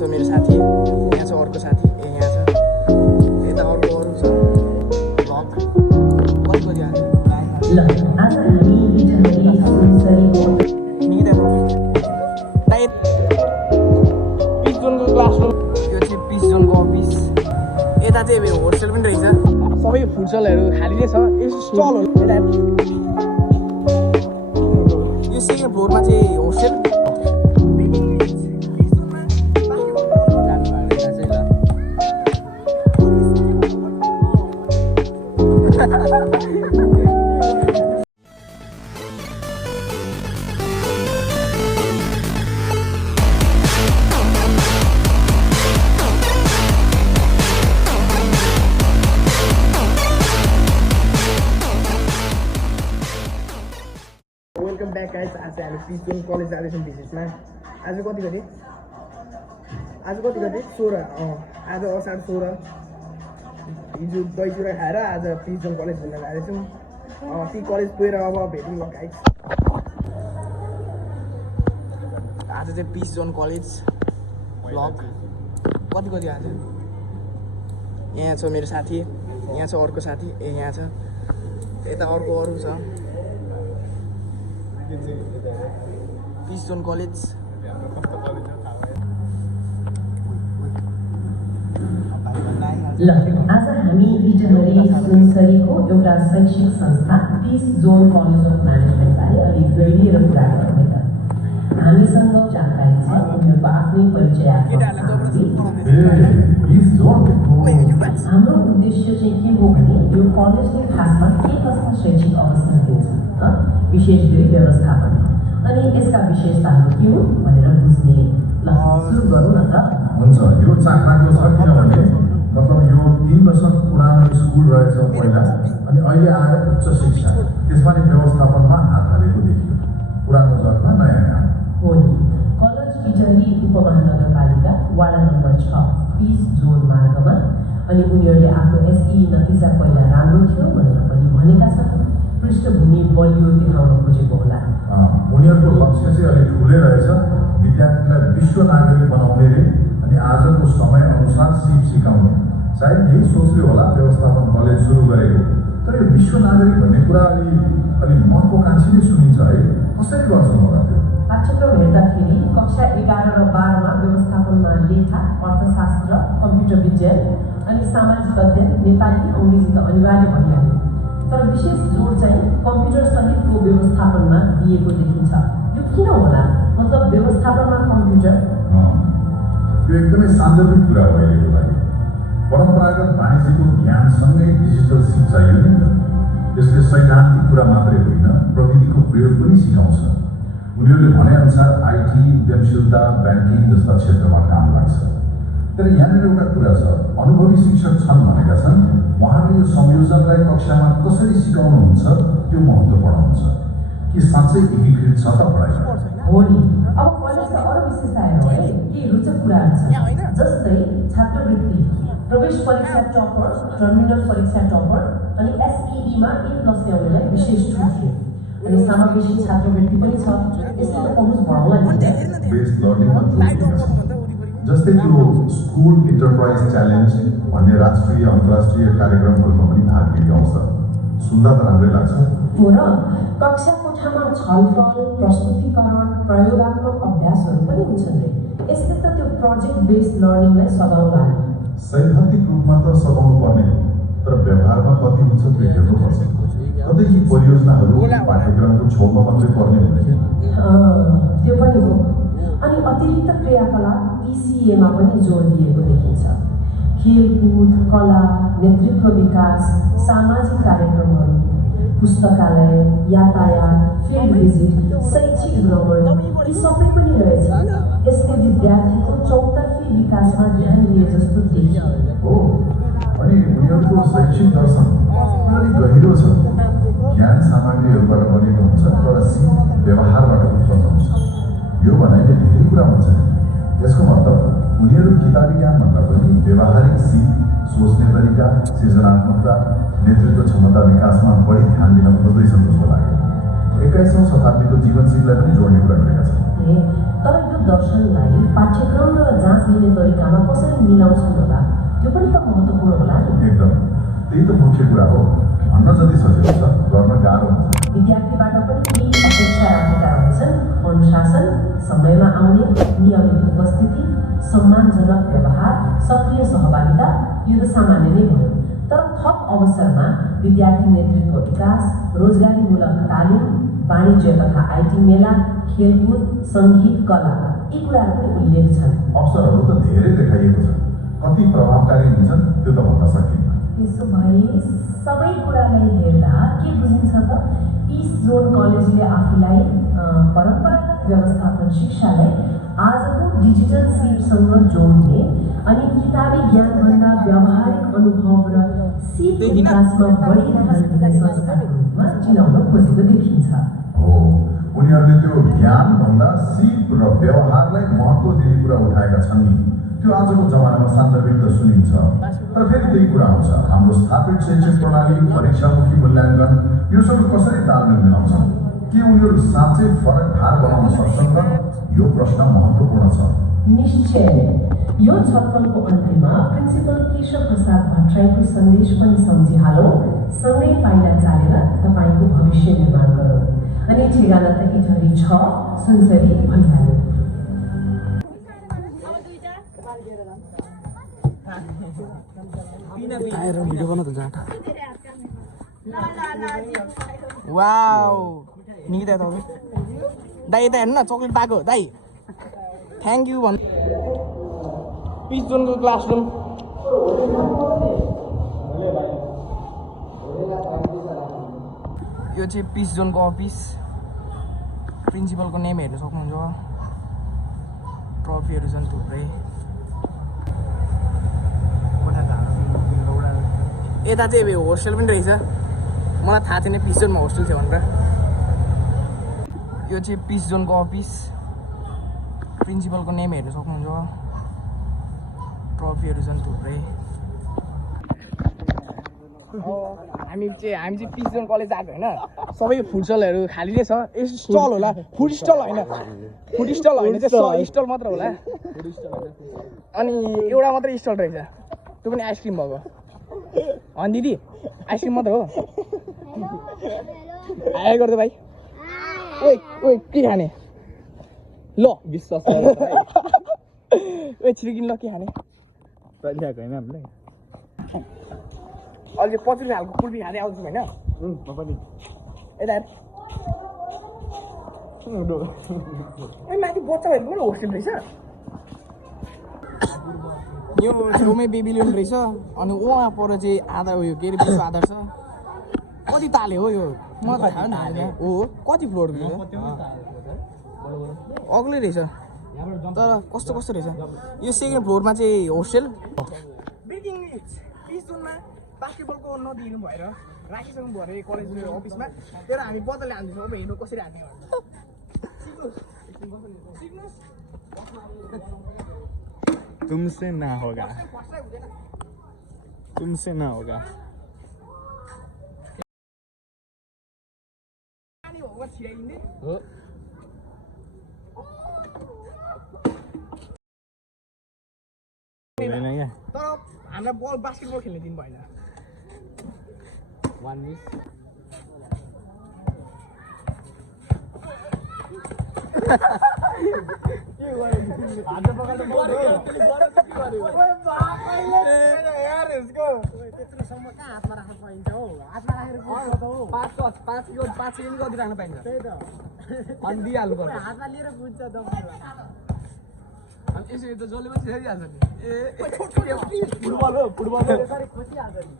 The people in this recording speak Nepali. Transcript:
छ मेरो साथी, यहाँ छ अर्को साथी, यहाँ छ यता अर्को अरू छ। भ्लग कति बजी आएको? यो चाहिँ पिस जोनको अफिस। यता चाहिँ होस्टेल पनि रहेछ, सबै फुडसलहरू खाली नै छ। यसो स्टल हो। यो सेकेन्ड फ्लोरमा चाहिँ होस्टेल। Welcome back guys. आज हामी पिस जोन कलेज जाँदैछौँ भिजिटमा। आज कति गते? 16। आज असाढ 16। हिजो दही चुरा खाएर आज पिस जोन कलेज घुम्न जाँदैछौँ। ती कलेज गएर अब भेटौँ ल गाइज। आज चाहिँ पिस जोन कलेज भ्लग कति आज? यहाँ छ मेरो साथी, यहाँ छ अर्को साथी, यहाँ छ यता अर्को अरू छ। Peace zone college. आज हामी इटहरी सुनसरीको एउटा शैक्षिक संस्था पिस जोन कलेज अफ म्यानेजमेन्टबारे अलिक गहिरिएर कुरा गरौँ त। हामीसँग जानकारी छ, उनीहरूको आफ्नै परिचय। हाम्रो उद्देश्य चाहिँ के हो भने यो कलेजले खासमा के कस्ता शैक्षिक अवसर दिन्छ, विशेष गरी व्यवस्थापन, अनि यसका विशेषताहरू के हो भनेर बुझ्ने। ल सुरु गरौँ न त। हुन्छ, यो चाखलाग्दो छ किनभने मतलब यो 3 दशक पुरानो स्कुल रहेछ पहिला, अनि अहिले आएर उच्च शिक्षा, त्यसमा नि व्यवस्थापनमा हात हालेको देखियो। पुरानो जगमा नयाँ काम हो। कलेज इटहरी उपमहानगरपालिका वाडा नम्बर 6 पिस जोन मार्गमा, अनि उनीहरूले आफ्नो एसई नतिजा पहिला राम्रो थियो भनेर पनि भनेका छन्। पृष्ठभूमि बलियो देखाउन खोजेको होला। उनीहरूको लक्ष्य चाहिँ अलिक ठुलै रहेछ, विद्यार्थीलाई विश्व नागरिक बनाउने रे, अनि आजको समय अनुसार सिकाउने। सायद यही सोचले होला व्यवस्थापन कलेज सुरु गरेको। तर यो विश्व नागरिक भन्ने कुरा अलि महत्त्वकांक्षी नै सुनिन्छ है, कसरी गर्छन् होला त्यो? पाठ्यक्रम हेर्दाखेरि कक्षा 11 र 12मा व्यवस्थापनमा लेखा, अर्थशास्त्र, कम्प्युटर विज्ञान अनि सामाजिक अध्ययन, नेपाली, अङ्ग्रेजी त अनिवार्य भइहाल्यो। तर विशेष जोड चाहिँ कम्प्युटर सहितको व्यवस्थापनमा दिएको देखिन्छ। यो किन होला? मतलब व्यवस्थापनमा कम्प्युटर? यो एकदमै सान्दर्भिक कुरा हो अहिलेको लागि। परम्परागत वाणिज्यको ज्ञानसँगै डिजिटल सिप चाहियो नि त। यसले सैद्धान्तिक कुरा मात्रै होइन, प्रविधिको प्रयोग पनि सिकाउँछ। उनीहरूले भनेअनुसार आइटी, उद्यमशीलता, ब्याङ्किङ जस्ता क्षेत्रमा काम लाग्छ। तर यहाँनिर एउटा कुरा छ, अनुभवी शिक्षक छन् भनेका छन्, उहाँले यो संयोजनलाई कक्षामा कसरी सिकाउनुहुन्छ त्यो महत्त्वपूर्ण हुन्छ। कि साँच्चै एकीकृत छ त पढाइ? हो नि। अब कलेजका अरू विशेषताहरू है, केही रोचक कुराहरू छन्, जस्तै छात्रवृत्ति, प्रवेश परीक्षा टपर, टर्मिनल परीक्षा टपर, अनि एसईईमा A+ ल्याउनेलाई विशेष छुट थियो, अनि समावेशी छात्रवृत्ति पनि छ। यसले त पहुँच बढाउला नि। बेस लर्निङमा जोड दिएका छन्। जस्तै त्यो स्कुल इन्टरप्राइज च्यालेन्ज भन्ने राष्ट्रिय अन्तर्राष्ट्रिय कार्यक्रमहरूमा पनि भाग लिने अवसर सुन्दा त राम्रै लाग्छ। हो र कक्षा कोठामा छलफल, प्रस्तुतीकरण, प्रयोगात्मक अभ्यासहरू पनि हुन्छन् रे। यसले त त्यो प्रोजेक्ट बेस्ड लर्निङलाई सघाउला। सैद्धान्तिक रूपमा त सघाउनु पर्ने, तर व्यवहारमा कति हुन्छ त्यो हेर्नुपर्छ। कतै यी परियोजनाहरू पाठ्यक्रमको छेउमा मात्रै पर्ने हुँदैन। त्यो पनि हो। अनि अतिरिक्त क्रियाकलाप इसिएमा पनि जोड दिएको देखिन्छ। खेलकुद, कला, नेतृत्व विकास, सामाजिक कार्यक्रमहरू, पुस्तकालय, यातायात, फिल्ड भिजिट, शैक्षिक भ्रमण, यी सबै पनि रहेछ। यसले विद्यार्थीको चौतर्फी विकासमा ध्यान दिए जस्तो देखियो। हो, अनि उनीहरूको शैक्षिक दर्शन अलिक गहिरो छ। ज्ञान सामग्रीहरूबाट बनेको हुन्छ, तर सिप व्यवहारबाट उत्पन्न हुन्छ। यो भनाइले धेरै कुरा हुन्छ। यसको मतलब उनीहरू किताबी ज्ञानभन्दा पनि व्यवहारिक सिप, सोच्ने तरिका, सृजनात्मकता, नेतृत्व क्षमता विकासमा बढी ध्यान दिन खोज्दैछन् जस्तो लाग्यो। 21औं शताब्दीको जीवनशीललाई पनि जोड्ने कुरा गरेका छन्। तर यो दर्शनलाई पाठ्यक्रम र जाँच सास लिने तरिकामा कसरी मिलाउँछन् होला त्यो पनि त महत्त्वपूर्ण होला नि। एकदम त्यही त मुख्य कुरा हो। भन्न जति सजिलो छ गर्न गाह्रो हुन्छ। विद्यार्थीबाट पनि केही अपेक्षा राखेका रहेछन्। अनुशासन, समयमा आउने, नियमित उपस्थिति, सम्मानजनक व्यवहार, सक्रिय सहभागिता, यो त सामान्य नै भयो। तर थप अवसरमा विद्यार्थी नेतृत्व विकास, रोजगारीमूलक तालिम, वाणिज्य तथा आइटी मेला, खेलकुद, सङ्गीत, कला यी कुराहरू पनि उल्लेख छन्। अवसरहरू त धेरै देखाइएको छ, कति प्रभावकारी हुन्छन् त्यो त भन्न सकिन्न। त्यसो भए सबै कुरालाई हेर्दा के बुझिन्छ त पिस जोन कलेजले आफूलाई परम्परागत व्यवस्थापन शिक्षालाई आजको डिजिटल सिपसँग जोड्ने अनि किताबी ज्ञानभन्दा व्यावहारिक अनुभव र सिप विकासमा बढी ध्यान दिने संस्थाको रूपमा चिनाउन खोजेको देखिन्छ। हो, उनीहरूले त्यो ज्ञानभन्दा सिप र व्यवहारलाई महत्त्व दिने कुरा उठाएका छन् नि। त्यो आजको जमानामा सान्दर्भिक त सुनिन्छ, तर फेरि त्यही कुरा आउँछ। हाम्रो स्थापित शैक्षिक प्रणाली, परीक्षामुखी मूल्याङ्कन यो सबै कसरी तालमेल मिलाउँछन्? के उनीहरू साँच्चै फरक धार बनाउन सक्छन् त? यो प्रश्न महत्त्वपूर्ण छ। निश्चय यो छलफलको अन्त्यमा प्रिन्सिपल केशव प्रसाद भट्टराईको सन्देश पनि सम्झिहालौँ। सँगै पाइला चालेर तपाईँको भविष्य निर्माण गरौँ। अनि ठेगाना त इटहरी 6 सुनसरी भइहाल्यो। आएर भिडियो बनाउ त जाँट। वाउ निकिता तपाईँ दाइ यता हेर्नु न, चक्लेट पाएको दाइ। थ्याङ्क यू भन्नु। पिस जोनको क्लासरुम यो चाहिँ पिस जोनको अफिस। प्रिन्सिपलको नेम हेर्नु सक्नुहुन्छ। ट्रफीहरू छन् थुप्रै। यता चाहिँ होस्टेल पनि रहेछ। मलाई थाहा थिएन पिस जोनमा होस्टेल थियो भनेर। यो चाहिँ पिस जोनको अफिस। प्रिन्सिपलको नेम हेर्नु सक्नुहुन्छ। ट्रफीहरू छन् थुप्रै। हामी चाहिँ पिस जोन कलेज आएको होइन। सबै फुड स्टलहरू खाली नै छ। स्टल होला, फुड स्टल होइन, फुड स्टल होइन, चाहिँ स्टल मात्र होला। अनि एउटा मात्रै स्टल रहेछ, त्यो पनि आइसक्रिम भएको। अनि दिदी आइसक्रिम मात्र हो? आए गर्दै भाइ। ओइ ओइ के खाने? ल विश्वास ओइ छिटो किन ल, के खाने? ल्याएको होइन हामीलाई। अहिले 25 रुपियाँको कुल्फी खाँदै आउँछु होइन। यता माथि बच्चाहरूको पनि होस्टेल रहेछ। यो छेउमै बेबिलियन रहेछ। अनि वहाँ पर चाहिँ आधार उयो के अरे बिचको आधार छ। कति ताले हो यो? मलाई त थाहा छैन। हो कति फ्लोरको रहेछ? अग्लै रहेछ, तर कस्तो कस्तो रहेछ। यो सेकेन्ड फ्लोरमा चाहिँ होस्टेल। ब्रेकिङ न्युज, पिस जोनमा बास्केटबलको नदिनु भएर राखिसक्नु भयो अरे कलेज अफिसमा। तर हामी बदलले हान्दैछौँ। अब हेर्नु कसरी हान्ने तुमसे ना होगा, तुमसे ना होगा। तर हामीलाई बल बास्केटबल खेल्ने दिन भएन। अनि दिइहाल्नु पर्छ। हातमा लिएर बुझ्छ यसरी त जसले पनि खेलिहाल्छ नि। फुटबल हो, फुटबल खोसिहाल्छ नि।